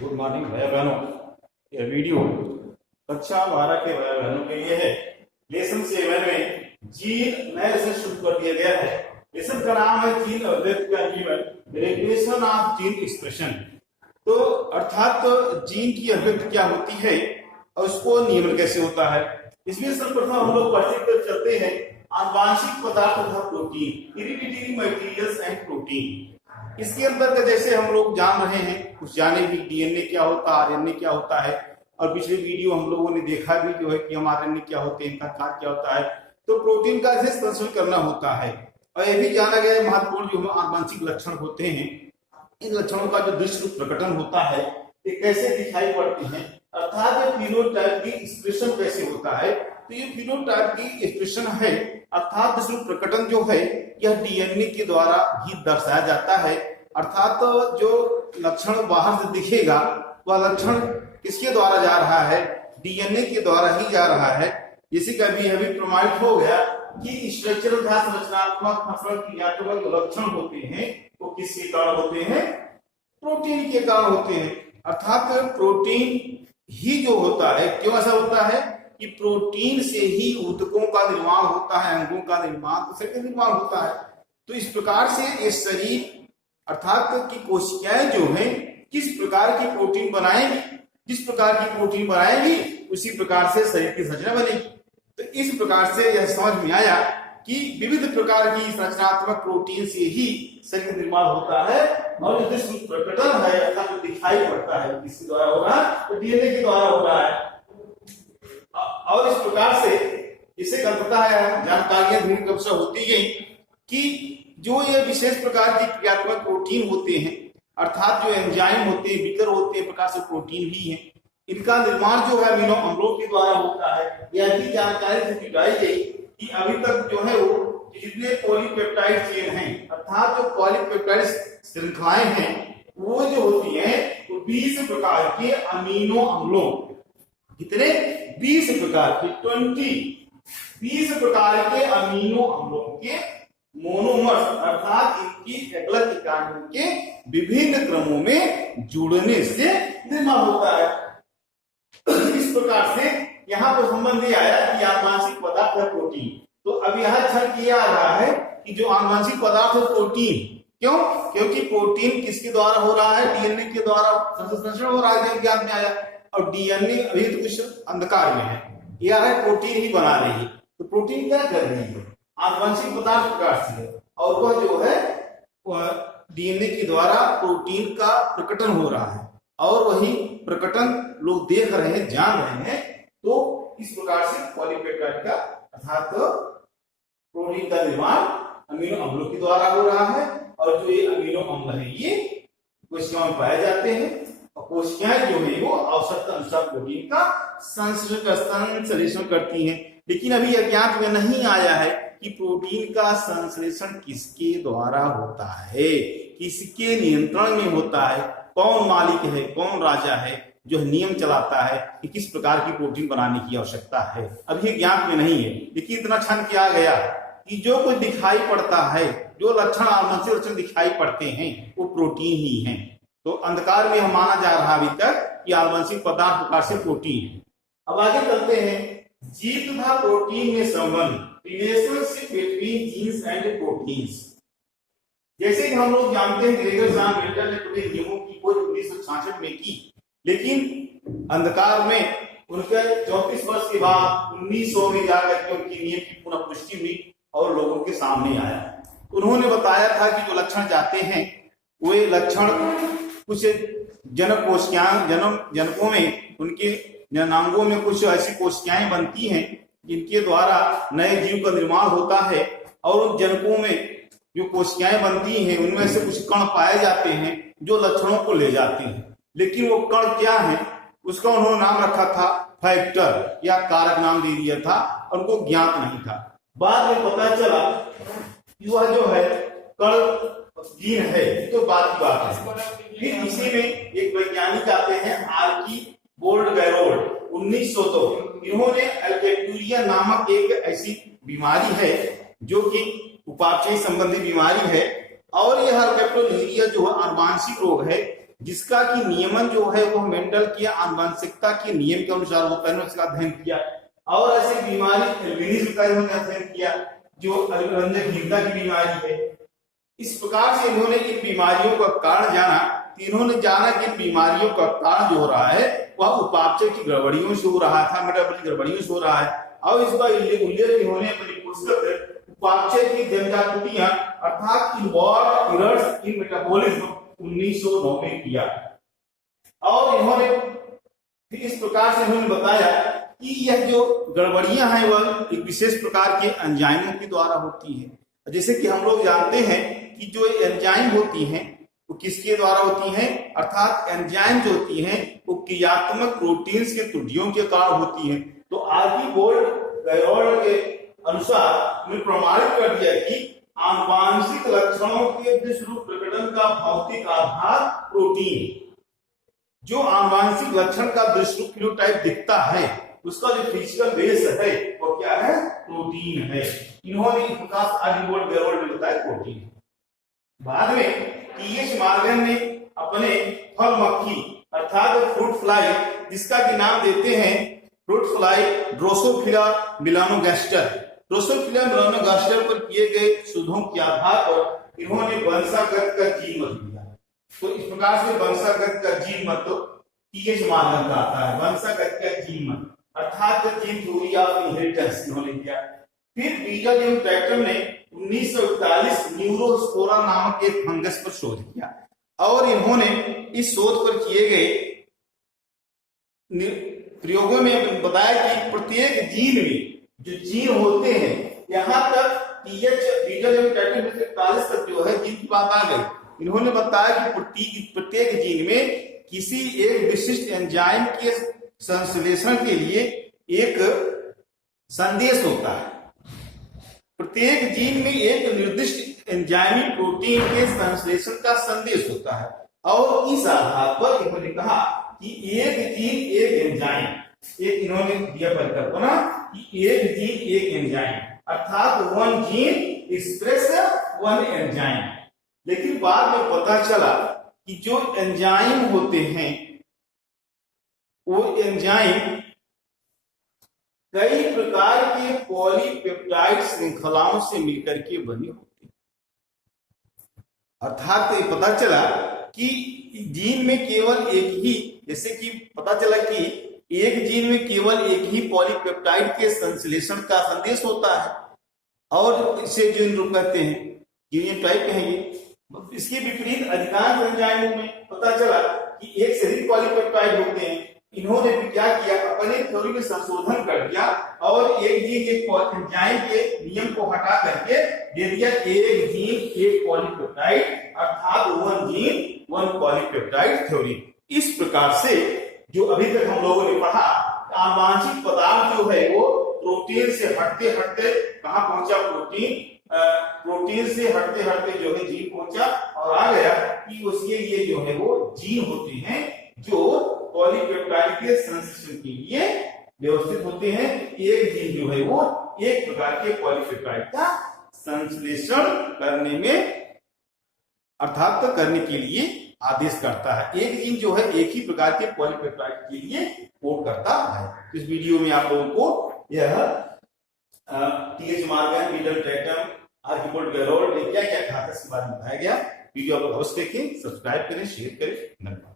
Good morning भैया बहनों। यह वीडियो कक्षा 12 के भैया बहनों के लिए है। लेसन 7 में जीन नए लेसन शुरू कर दिया गया है। लेसन का नाम है जीन अभिव्यक्ति का नियमन, रेगुलेशन ऑफ जीन एक्सप्रेशन। तो अर्थात जीन की अभिव्यक्ति क्या होती है और उसको नियमन कैसे होता है। इसमें सर्वप्रथम हम लोग पढ़ते चलते हैं आनुवांशिक पदार्थ तथा protein, hereditary materials and protein. इसके अंतर्गत जैसे हम लोग जान रहे हैं, कुछ जाने भी डीएनए क्या होता है, आरएनए क्या होता है, और पिछले वीडियो हम लोगों ने देखा भी जो है कि हम आरएनए क्या होते हैं, इनका कार्य क्या होता है। तो प्रोटीन का संश्लेषण करना होता है। और यह भी जाना गया है महत्वपूर्ण जो आनुवंशिक लक्षण होते हैं, इन लक्षणों का जो दृश्य रूप प्रकटन होता है ये कैसे दिखाई पड़ते हैं, अर्थात फिनोटाइप की एक्सप्रेशन कैसे होता है। तो ये फिनोटाइप की एक्सप्रेशन है अर्थात दृश्य रूप प्रकटन जो है यह डीएनए के द्वारा ही दर्शाया जाता है। अर्थात जो लक्षण बाहर से दिखेगा वह लक्षण किसके द्वारा जा रहा है, डीएनए के द्वारा ही जा रहा है। जैसे कभी अभी प्रमाणित हो गया कि स्ट्रक्चरल तथा संरचनात्मक क्रियात्मक जो लक्षण होते हैं वो किसके कारण होते हैं, प्रोटीन के कारण होते हैं। अर्थात प्रोटीन ही जो होता है, क्यों ऐसा होता है कि प्रोटीन से ही ऊतकों का निर्माण होता है, अंगों का निर्माण, शरीर का निर्माण होता है। तो इस प्रकार से ये शरीर अर्थात की कोशिकाएं जो हैं किस प्रकार की प्रोटीन बनाएंगी, जिस प्रकार की प्रोटीन बनाएंगी उसी प्रकार से शरीर की संरचना बनेगी। तो इस प्रकार से यह समझ में आया कि विविध प्रकार की संरचनात्मक प्रोटीन से ही शरीर का निर्माण होता है। और जो दृश्य प्रकटन है अर्थात जो दिखाई पड़ता है किसके द्वारा हो रहा है, तो डीएनए के द्वारा हो रहा है। और इस प्रकार से इसे पता है जानकारियां धीरे धीरे होती गई कि जो ये विशेष प्रकार की क्रियात्मक प्रोटीन होते हैं अर्थात जो एंजाइम होते हैं, विकर होते हैं, प्रकार से प्रोटीन भी हैं, इनका निर्माण जो है अमीनो अम्लों के द्वारा होता है। यह भी जानकारी से जुटाई गई कि अभी तक जो है वो जितने पॉलीपेप्टाइड चेन हैं अर्थात जो पॉलीपेप्टाइड श्रृंखलाएं हैं वो जो होती हैं वो 20 प्रकार के अमीनो अम्लों, कितने 20 प्रकार के 20 प्रकार के अमीनो अम्लों के मोनोमर्स अर्थात इनकी अलग इकाइयों के विभिन्न क्रमों में जुड़ने से निर्माण होता है। इस प्रकार से यहाँ पर संबंध ये आया कि आनुवंशिक पदार्थ है प्रोटीन। तो अब यह छल किया आ रहा है कि जो आनुवंशिक पदार्थ है प्रोटीन, क्यों, क्योंकि प्रोटीन किसके द्वारा हो रहा है, डीएनए के द्वारा संश्लेषण हो रहा है, ज्ञान में आया। और डीएनए अभी तो कुछ अंधकार में है, यह है प्रोटीन ही बना रही है। तो प्रोटीन क्या कर रही है, आनुवंशिक पदार्थ प्रकार से है, और वह जो है डीएनए के द्वारा प्रोटीन का प्रकटन हो रहा है और वही प्रकटन लोग देख रहे हैं, जान रहे हैं। तो इस प्रकार से पॉलीपेप्टाइड का अर्थात प्रोटीन का निर्माण अमीनो अम्लों के द्वारा हो रहा है। और जो ये अमीनो अम्ल है ये कोशिकाओं में पाए जाते हैं और कोशिकाएं जो है वो आवश्यकता अनुसार प्रोटीन का संश्लेषण करती हैं। लेकिन अभी अज्ञात में नहीं आया है कि प्रोटीन का संश्लेषण किसके द्वारा होता है, किसके नियंत्रण में होता है, कौन मालिक है, कौन राजा है जो नियम चलाता है कि किस प्रकार की प्रोटीन बनाने की आवश्यकता है, अभी ज्ञात में नहीं है। लेकिन इतना क्षण किया गया कि जो कुछ दिखाई पड़ता है, जो लक्षण आनुवंशिक लक्षण दिखाई पड़ते हैं वो प्रोटीन ही हैं। तो अंधकार में हम माना जा रहा अभी तक कि आनुवंशिक पदार्थ प्रकार से प्रोटीन है। अब आगे चलते हैं जीव तथा प्रोटीन में संबंध, relationship between genes and proteins. जैसे कि हम लोग जानते हैं ग्रेगर जॉन मेंडल ने पूरे नियमों की खोज 1966 में की, लेकिन अंधकार में उनके 34 वर्ष के बाद 1900 में जाकर के उनकी नियम की पुनः पुष्टि हुई और लोगों के सामने आया। उन्होंने बताया था कि जो लक्षण जाते हैं वे लक्षण कुछ जनक कोशिकाएं, जनकों में, उनके जनांगों में कुछ ऐसी कोशिकाएं बनती हैं जिनके द्वारा नए जीव का निर्माण होता है। और उन जनकों में जो कोशिकाएं बनती हैं उनमें से कुछ कण पाए जाते हैं जो लक्षणों को ले जाते हैं। लेकिन वो कण क्या है उसका उन्होंने नाम रखा था फैक्टर या कारक नाम दे दिया था, और उनको ज्ञात नहीं था। बाद में पता चला कि वह जो है कण जीन है, तो बात की बात है। फिर इसी में एक वैज्ञानिक आते हैं आर्कीबोल्ड-गैरोल्ड 1902। इन्होंने अल्केप्टूरिया नामक एक ऐसी बीमारी है जो कि उपापचय संबंधी बीमारी है, और यह अल्केप्टोलूरिया जो है आनुवंशिक रोग है जिसका कि नियमन जो है वो मेंडल की आनुवंशिकता के नियम के अनुसार होता है, उसका अध्ययन किया। और ऐसी बीमारी एल्बिनिज्म का इन्होंने अध्ययन किया जो रंजकहीनता की बीमारी है। इस प्रकार से इन्होंने इन बीमारियों का कारण जाना। इन्होंने जाना कि बीमारियों का कारण जो हो रहा है वह उपापचय की गड़बड़ियों से हो रहा था, मेटाबॉलिक गड़बड़ियों से हो रहा है। और इसका उल्लेख इन्होंने अपनी पुस्तक उपापचय की जनजागृतियां अर्थात इन्वॉल्व एरर्स इन मेटाबॉलिज्म 1909 में किया। और इन्होंने इस प्रकार से इन्होंने बताया कि यह जो गड़बड़ियां हैं वह एक विशेष प्रकार के एंजाइमों के द्वारा होती है। जैसे कि हम लोग जानते हैं कि जो एंजाइम होती हैं वो किसके द्वारा होती हैं, अर्थात एंजाइम जो होती हैं वो क्रियात्मक प्रोटीन्स के त्रुटियों के कारण होती हैं। तो आर्कीबोल्ड गैरोल्ड के अनुसार प्रमाणित कर दिया कि आनुवांशिक लक्षणों के विश्वरूप प्रकटन का भौतिक आधार प्रोटीन, जो आनुवांशिक लक्षण का विश्वरूप फिनोटाइप दिखता है उसका जो फिजिकल बेस है वो क्या है, प्रोटीन है। इन्होंने इस प्रकार आर्कीबोल्ड गैरोल्ड ने बताया प्रोटीन। बाद में टीएच मॉर्गन ने अपने फल मक्खी अर्थात फ्रूट फ्लाई, जिसका की नाम देते हैं fruit fly Drosophila melanogaster, Drosophila melanogaster पर किए गए शोधों के आधार पर इन्होंने वंशागत का जीन मत दिया। तो इस प्रकार से वंशागत का जीन मत तो टीएच मॉर्गन का आता है, वंशागत का जीन मत अर्थात जीन थ्योरी ऑफ इनहेरिटेंस इन्होंने किया। फिर बीगल एवं टैटम ने 1941 न्यूरोस्पोरा नामक एक फंगस पर शोध किया और इन्होंने इस शोध पर किए गए प्रयोगों में बताया कि प्रत्येक जीन में जो जीन होते हैं, यहां तक टीएच बीगल एवं टैटम में 41 तक जो है जीन की बात आ गई। इन्होंने बताया कि प्रत्येक जीन में किसी एक विशिष्ट एंजाइम के संश्लेषण के लिए एक संदेश होता है। प्रत्येक जीन में एक निर्दिष्ट एंजाइमी प्रोटीन के संश्लेषण का संदेश होता है और इस आधार पर इन्होंने कहा कि एक जीन एक एंजाइम, एक इन्होंने दिया परिकल्पना कि एक जीन एक एंजाइम अर्थात one gene express one enzyme. लेकिन बाद में पता चला कि जो एंजाइम होते हैं वो एंजाइम कई प्रकार के पॉलीपेप्टाइड श्रृंखलाओं से मिलकर के बने होते हैं। अर्थात ये पता चला कि जीन में केवल एक ही, जैसे कि पता चला कि एक जीन में केवल एक ही पॉलीपेप्टाइड के संश्लेषण का संदेश होता है और इसे जीन रूप कहते हैं, जीनोटाइप कहेंगे। इसके विपरीत अधिकांश एंजाइमों में पता चला कि एक से अधिक पॉलीपेप्टाइड होते हैं। इन्होंने भी क्या किया, अपने थ्योरी में संशोधन कर दिया और एक जीन एक एंजाइम के नियम को हटा करके दे दिया एक जीन एक पॉलीपेप्टाइड अर्थात one gene one polypeptide theory. इस प्रकार से जो अभी तक हम लोगों ने पढ़ा, आनुवांशिक पदार्थ जो है वो प्रोटीन से हटते हटते कहां पहुंचा, प्रोटीन से हटते हटते जो है जीन पहुंचा और आ गया कि उसके लिए जो है वो जीन होते हैं जो पॉलीपेप्टाइड के संश्लेषण के लिए व्यवस्थित होते हैं। एक जीन जो है वो एक प्रकार के पॉलीपेप्टाइड का संश्लेषण करने में अर्थात करने के लिए आदेश करता है। एक जीन जो है एक ही प्रकार के पॉलीपेप्टाइड के लिए कोड करता है। इस वीडियो में आप लोगों को यह टीएच मॉर्गन, बीगल टैटम, आर्कीबोल्ड गैरोल्ड ने क्या क्या कहा था इसके बारे में बताया गया। वीडियो आप अवश्य देखें, सब्सक्राइब करें, शेयर करें। धन्यवाद।